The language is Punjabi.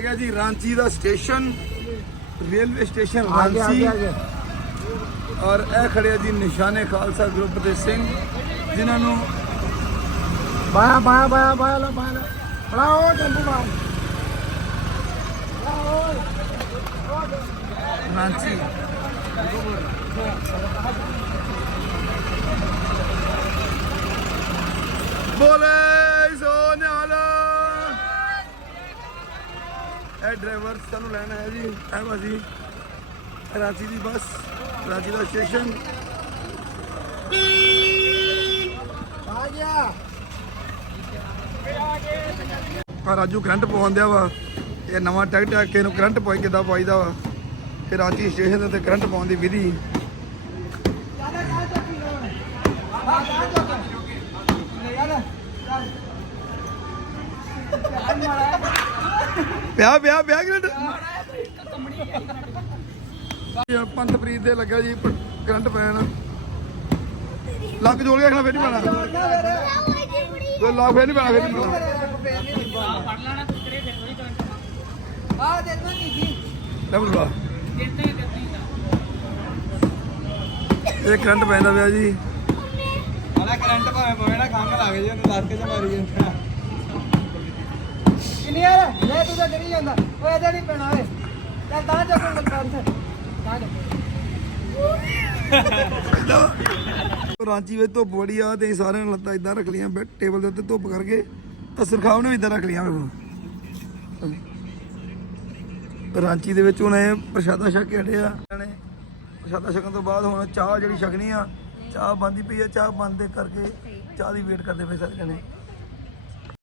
ਹੈਗਾ ਜੀ ਰਾਂਚੀ ਦਾ ਸਟੇਸ਼ਨ ਰੇਲਵੇ ਸਟੇਸ਼ਨ ਰਾਂਚੀ। ਔਰ ਇਹ ਖੜੇ ਜੀ ਨਿਸ਼ਾਨੇ ਖਾਲਸਾ ਗਰੁੱਪ ਦੇ ਸਿੰਘ ਜਿਨ੍ਹਾਂ ਨੂੰ ਬਾਇਆ ਬਾਇਆ ਬਾਇਆ ਬਾਇਆ ਲਾ ਬਾਇਆ ਲਾ। ਬੜਾਓ ਜੰਬੂ ਮਾਰ। ਰਾਂਚੀ। ਬੋਲੇ! ਇਹ ਡਰਾਈਵਰ ਸਾਨੂੰ ਲੈਣ ਆਇਆ ਜੀ। ਇਹ ਭਾਜੀ ਰਾਜੀ ਦੀ ਬੱਸ ਰਾਜੀ ਦਾ ਸਟੇਸ਼ਨ। ਆ ਗਿਆ ਆ ਰਾਜੂ, ਕਰੰਟ ਪਵਾਉਂਦਿਆ ਵਾ। ਇਹ ਨਵਾਂ ਟੈਕਟ ਆ ਕਿ ਨੂੰ ਕਰੰਟ ਪਾਈ ਕਿਦਾਂ ਪਾਈਦਾ ਵਾ। ਤੇ ਰਾਜੀ ਸਟੇਸ਼ਨ ਤੇ ਕਰੰਟ ਪਾਉਣ ਦੀ ਵਿਧੀ। ਚੱਲ ਚੱਲ ਵਿਆਹ ਵਿਆਹ ਵਿਆਹ ਗ੍ਰੈਂਡ। ਪੰਤਪ੍ਰੀਤ ਦੇ ਲੱਗਾ ਜੀ ਕਰੰਟ ਪੈਣ ਲੱਗ ਜੋੜ ਕੇ ਰੱਖਣਾ ਫੇਰ ਨਹੀਂ ਪੈਣਾ। ਕੋਈ ਲੱਗ ਫੇਰ ਨਹੀਂ ਪੈਣਾ ਫੇਰ ਨਹੀਂ ਪੈਣਾ। ਫੜ ਲੈਣਾ ਕਿਹੜੇ ਦੇ ਕੋਈ ਕਰੰਟ ਆ ਦੇ ਕਰੰਟ ਪੈਂਦਾ ਭਾਵੇਂ ਨਾ ਖੰਗ ਲੱਗ ਜੇ ਉਹਨੂੰ ਲੱਤ 'ਚ ਮਾਰੀ ਜਾਂਦਾ ਕਲੀਅਰ ਓਏ ਰਾਂਚੀ ਵਿੱਚ ਧੁੱਪ ਬੜੀ ਆ ਤੇ ਸਾਰਿਆਂ ਨੇ ਲੱਤਾਂ ਇਦਾਂ ਰੱਖ ਲੀਆਂ ਟੇਬਲ ਦੇ ਉੱਤੇ ਧੁੱਪ ਕਰਕੇ ਅਸਰ ਖਾਨ ਨੇ ਵੀ ਇਦਾਂ ਰੱਖ ਲੀਆਂ ਵੇਖੋ। ਰਾਂਚੀ ਦੇ ਵਿੱਚ ਹੁਣ ਇਹ ਪ੍ਰਸ਼ਾਦਾ ਛਕ ਕੇ ਹਟਿਆ ਪ੍ਰਸ਼ਾਦਾ ਛਕਣ ਤੋਂ ਬਾਅਦ ਹੁਣ ਚਾਹ ਜਿਹੜੀ ਛਕਣੀ ਆ, ਚਾਹ ਬੰਦੀ ਪਈ ਆ। ਚਾਹ ਬੰਦ ਕਰਕੇ ਚਾਹ ਦੀ ਵੇਟ ਕਰਦੇ ਪਏ ਸਾਰੇ ਜਣੇ।